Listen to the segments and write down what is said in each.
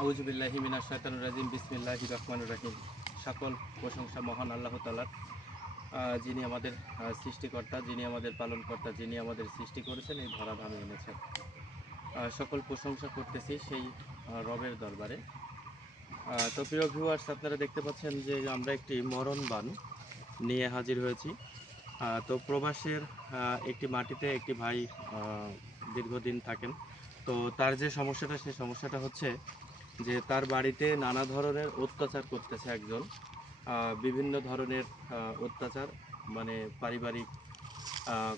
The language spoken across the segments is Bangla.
আউযুবিল্লাহি মিনাশ শাইতানির রাজিম বিসমিল্লাহির রহমানির রহিম। সকল প্রশংসা মহান আল্লাহ তাআলার, যিনি আমাদের সৃষ্টিকর্তা, যিনি আমাদের পালনকর্তা, যিনি আমাদের সৃষ্টি করেছেন, এই ধরাধামে এনেছেন। সকল প্রশংসা করতেছি সেই রবের দরবারে। তো প্রিয় ভিউয়ার্স, আপনারা দেখতে পাচ্ছেন যে আমরা একটি মরণ বান নিয়ে হাজির হয়েছি। তো প্রবাসের একটি মাটিতে একটি ভাই দীর্ঘদিন থাকেন। তো তার যে সমস্যাটা, সেই সমস্যাটা হচ্ছে যে তার বাড়িতে নানা ধরনের অত্যাচার করতেছে একজন। বিভিন্ন ধরনের অত্যাচার, মানে পারিবারিক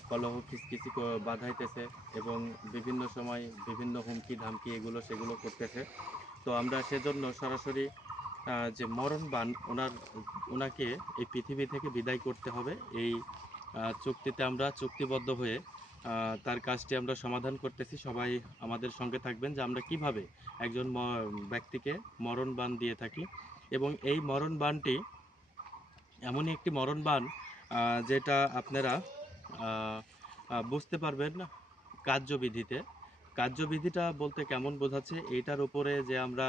কলহ খিসখিসি বাধাইতেছে এবং বিভিন্ন সময় বিভিন্ন হুমকি ধামকি এগুলো সেগুলো করতেছে। তো আমরা সেজন্য সরাসরি যে মরণ বান ওনাকে এই পৃথিবী থেকে বিদায় করতে হবে, এই চুক্তিতে আমরা চুক্তিবদ্ধ হয়ে তার কাজটি আমরা সমাধান করতেছি। সবাই আমাদের সঙ্গে থাকবেন যে আমরা কিভাবে একজন ব্যক্তিকে মরণ বান দিয়ে থাকি। এবং এই মরণ বানটি এমনই একটি মরণ বান যেটা আপনারা বুঝতে পারবেন কার্যবিধিতে। কার্যবিধিটা বলতে কেমন বোঝাচ্ছে, এইটার উপরে যে আমরা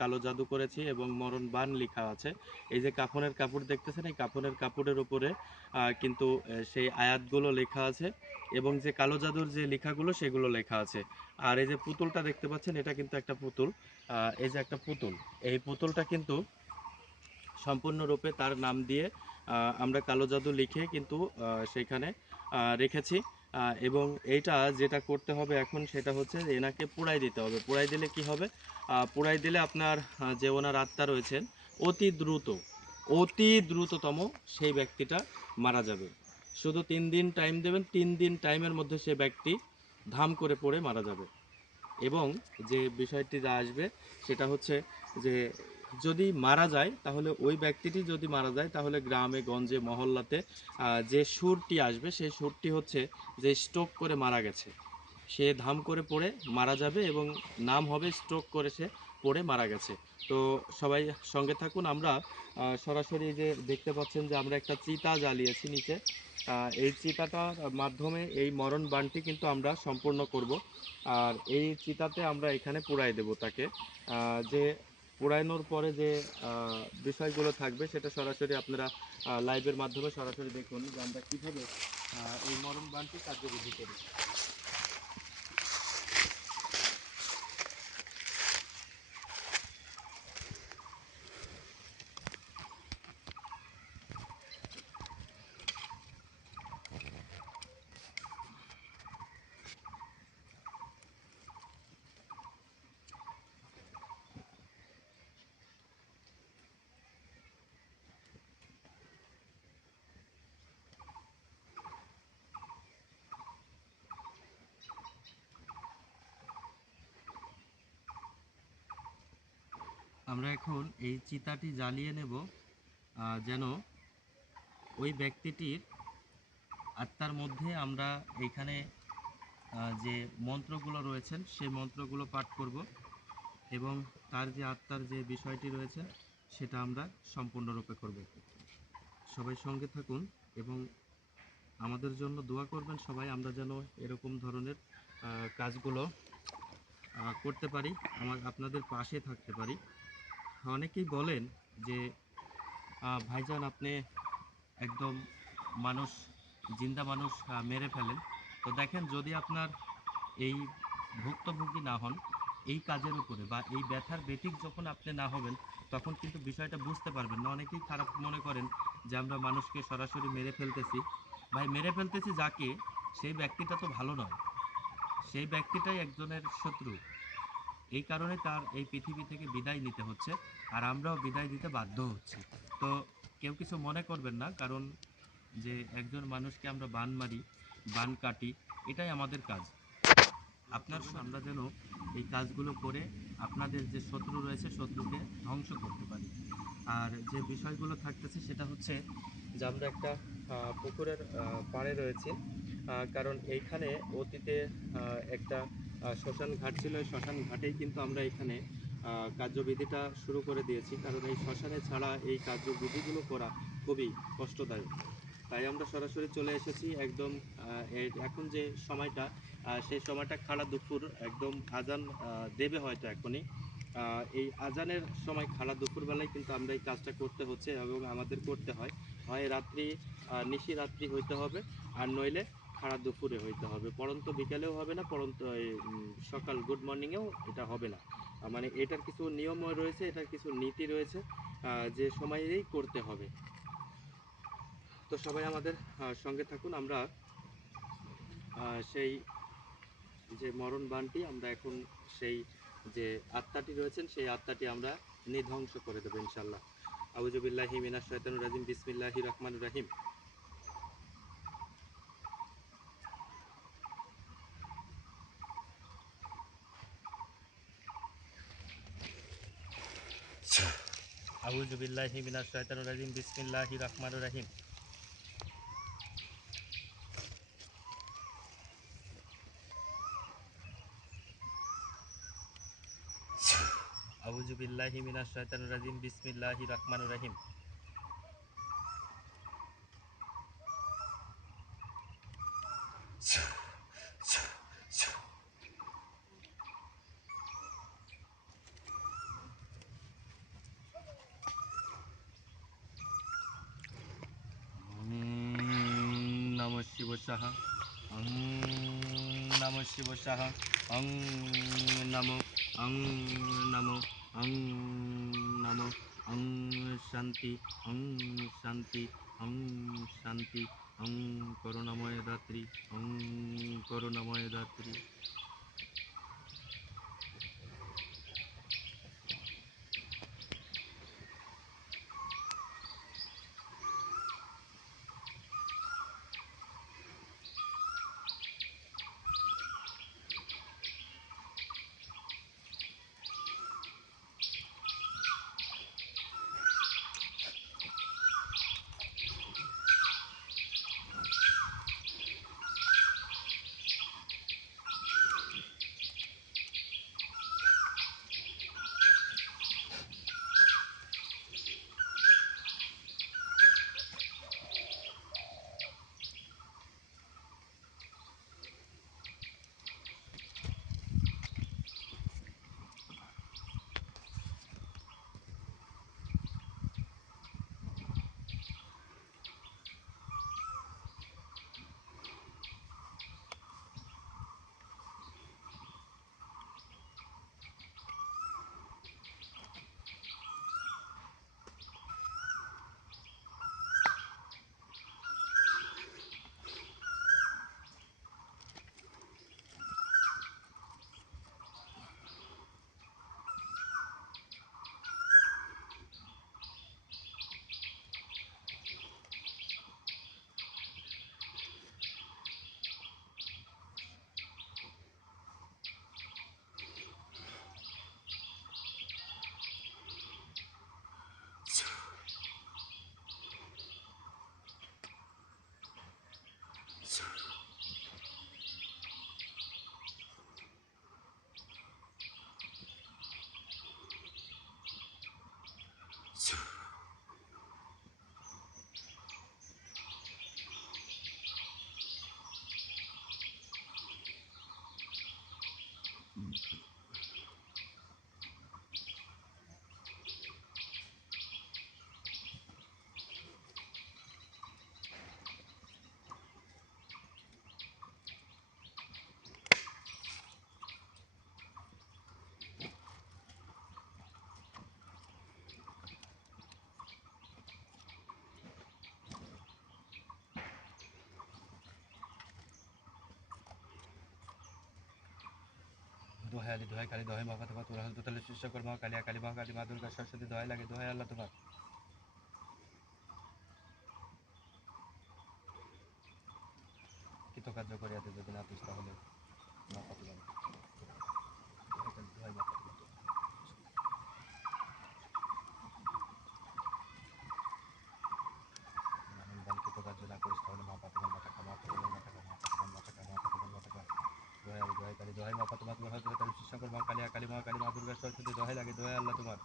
কালো জাদু করেছি এবং মরণ বান লেখা আছে। এই যে কাফনের কাপড় দেখতেছেন, এই কাফনের কাপড়ের উপরে কিন্তু সেই আয়াতগুলো লেখা আছে এবং যে কালো জাদুর যে লেখাগুলো সেগুলো লেখা আছে। আর এই যে পুতুলটা দেখতে পাচ্ছেন, এটা কিন্তু একটা পুতুল। এই যে একটা পুতুল, এই পুতুলটা কিন্তু সম্পূর্ণরূপে তার নাম দিয়ে আমরা কালো জাদু লিখে কিন্তু সেইখানে রেখেছি। এবং এইটা যেটা করতে হবে এখন, সেটা হচ্ছে যে এনাকে পুড়াই দিতে হবে। পুড়াই দিলে কি হবে? পুড়াই দিলে আপনার যে ওনার আত্মা রয়েছেন, অতি দ্রুত, অতি দ্রুততম সেই ব্যক্তিটা মারা যাবে। শুধু 3 দিন টাইম দেবেন, 3 দিন টাইমের মধ্যে সে ব্যক্তি ধাম করে পড়ে মারা যাবে। এবং যে বিষয়টি যা আসবে সেটা হচ্ছে যে যদি মারা যায়, তাহলে ওই ব্যক্তিটি যদি মারা যায়, তাহলে গ্রামে গঞ্জে মহল্লাতে যে সুরটি আসবে, সেই সুরটি হচ্ছে যে স্ট্রোক করে মারা গেছে, সে ধাম করে পড়ে মারা যাবে এবং নাম হবে স্ট্রোক করে সে পড়ে মারা গেছে। তো সবাই সঙ্গে থাকুন। আমরা সরাসরি যে দেখতে পাচ্ছেন যে আমরা একটা চিতা জ্বালিয়েছি নিচে। এই চিতাটার মাধ্যমে এই মরণ বানটি কিন্তু আমরা সম্পূর্ণ করব। আর এই চিতাতে আমরা এখানে পুড়াই দেব তাকে। যে পুড়ানোর পরে যে বিষয়গুলো থাকবে, সেটা সরাসরি আপনারা লাইভের মাধ্যমে সরাসরি দেখুন যে আমরা কীভাবে এই মরণ বানটি কার্যবিধি করি। আমরা এখন এই চিতাটি জ্বালিয়ে নেব, যেন ওই ব্যক্তিটির আত্মার মধ্যে আমরা এইখানে যে মন্ত্রগুলো রয়েছেন সেই মন্ত্রগুলো পাঠ করব এবং তার যে আত্মার যে বিষয়টি রয়েছে সেটা আমরা সম্পূর্ণরূপে করব। সবাই সঙ্গে থাকুন এবং আমাদের জন্য দোয়া করবেন সবাই, আমরা যেন এরকম ধরনের কাজগুলো করতে পারি, আপনাদের পাশে থাকতে পারি। অনেকেই বলেন যে ভাইজান আপনি একদম মানুষ, জিন্দা মানুষ মেরে ফেলেন। তো দেখেন, যদি আপনার এই ভুক্তভোগী না হন এই কাজের উপরে, বা এই ব্যথার ব্যতিক যখন আপনি না হবেন, তখন কিন্তু বিষয়টা বুঝতে পারবেন না। অনেকেই খারাপ মনে করেন যে আমরা মানুষকে সরাসরি মেরে ফেলতেছি। ভাই, মেরে ফেলতেছি যাকে, সেই ব্যক্তিটা তো ভালো নয়, সেই ব্যক্তিটাই একজনের শত্রু। এই কারণে তার এই পৃথিবী থেকে বিদায় নিতে হচ্ছে, আর আমরাও বিদায় দিতে বাধ্য হচ্ছি। তো কেউ কিছু মনে করবেন না, কারণ যে একজন মানুষকে আমরা বান মারি, বান কাটি, এটাই আমাদের কাজ। আপনার আমরা যেন এই কাজগুলো করে আপনাদের যে শত্রু রয়েছে, শত্রুকে ধ্বংস করতে পারি। আর যে বিষয়গুলো থাকতেছে সেটা হচ্ছে যে আমরা একটা পুকুরের পাড়ে রয়েছি, কারণ এইখানে অতীতে একটা শ্মশান ঘাট ছিল। এই শ্মশান ঘাটেই কিন্তু আমরা এখানে কার্যবিধিটা শুরু করে দিয়েছি, কারণ এই শ্মশানে ছাড়া এই কার্যবিধিগুলো করা খুবই কষ্টদায়ক। তাই আমরা সরাসরি চলে এসেছি একদম এখন যে সময়টা, সেই সময়টা খাড়া দুপুর, একদম আজান দেবে হয়তো এখনই। এই আজানের সময় খাড়া দুপুরবেলায় কিন্তু আমরা এই কাজটা করতে হচ্ছে এবং আমাদের করতে হয়, হয় রাত্রি নিশি রাত্রি হইতে হবে, আর নইলে খাড়া দুপুরে হইতে হবে। পড়ন্ত বিকালেও হবে না, পড়ন্ত সকাল গুড মর্নিংয়েও এটা হবে না। মানে এটার কিছু নিয়ম রয়েছে, এটার কিছু নীতি রয়েছে, যে সময়েই করতে হবে। তো সবাই আমাদের সঙ্গে থাকুন। আমরা সেই যে মরণ বানটি আমরা এখন সেই যে আত্মাটি রয়েছেন সেই আত্মাটি আমরা নিধ্বংস করে দেবো ইনশাল্লাহ। আউযু বিল্লাহি মিনাশ শাইতানির রাজিম, বিসমিল্লাহির রহমানির রহিম। আউযু বিল্লাহি মিনাশ শাইতানির রাজিম, বিসমিল্লাহির রহমানির রহিম। আউযু বিল্লাহি মিনাশ শাইতানির রাজিম, বিসমিল্লাহির রহমানির রহিম। নম শিব সাহা, নম শিব সাহা, অং নমো, অং নমো, অং নমো, অং শান্তি, অং শান্তি, অং শান্তি, অং করুণাময় দাত্রী, অং করুণাময় দাত্রী। দোহাই আলী, দোহাই কালী, দোহাই মা ফাতেমা, তোরা হল তোতালে শিষ্যকর মা কালিয়া, কালী মা, কালী মা দুর্গা, সরস্বতী, দোহাই লাগে, দোহাই আল্লাহ তোমার। কৃতকার্য করিয়া দেবে, যদি না দিস তাহলে মা ফাতেমা, দোহাই কালী, দোহাই মা ফাতেমা, কৃতকার্য না করিস তাহলে মা ফাতেমার মাথা খা, মা ফাতেমার মাথা খা, মা ফাতেমার মাথা খা, মা ফাতেমার মাথা খা। দোহাই আলী, দোহাই কালী, দোহাই মা ফাতেমা, তোরা হল তোতালে শিষ্যকর মা কালিয়া, কালী মা, কালী মা দুর্গা, সরস্বতী, দোহাই লাগে, দোহাই আল্লাহ তোমার।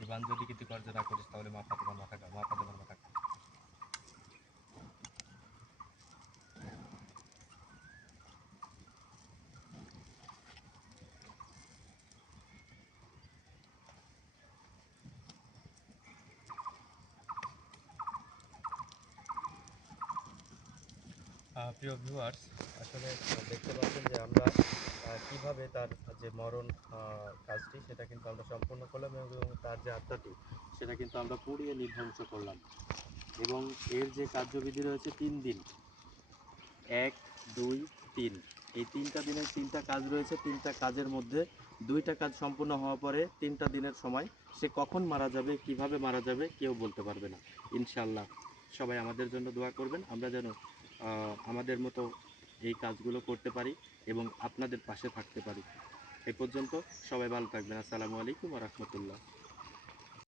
এই বান যদি কৃতকার্য না করিস তাহলে মা ফাতেমার মাথা খা, মা ফাতেমার মাথা খা। প্রিয় ভিউয়ার্স, আসলে দেখতে পাচ্ছেন যে আমরা কিভাবে তার যে মরণ কাজটি সেটা কিন্তু আমরা সম্পূর্ণ করলাম, এবং তার যে আত্মাটি সেটা কিন্তু আমরা পুড়িয়ে নির্ধ্বংস করলাম। এবং এর যে কার্যবিধি রয়েছে 3 দিন, 1, 2, 3, এই 3টা দিনের 3টা কাজ রয়েছে। 3টা কাজের মধ্যে 2টা কাজ সম্পূর্ণ হওয়ার পরে 3টা দিনের সময় সে কখন মারা যাবে, কিভাবে মারা যাবে কেউ বলতে পারবে না। ইনশাআল্লাহ সবাই আমাদের জন্য দোয়া করবেন, আমরা যেন আমাদের মতো এই কাজগুলো করতে পারি এবং আপনাদের পাশে থাকতে পারি। এই পর্যন্ত সবাই ভালো থাকবেন। আসসালামু আলাইকুম ওয়া রাহমাতুল্লাহ।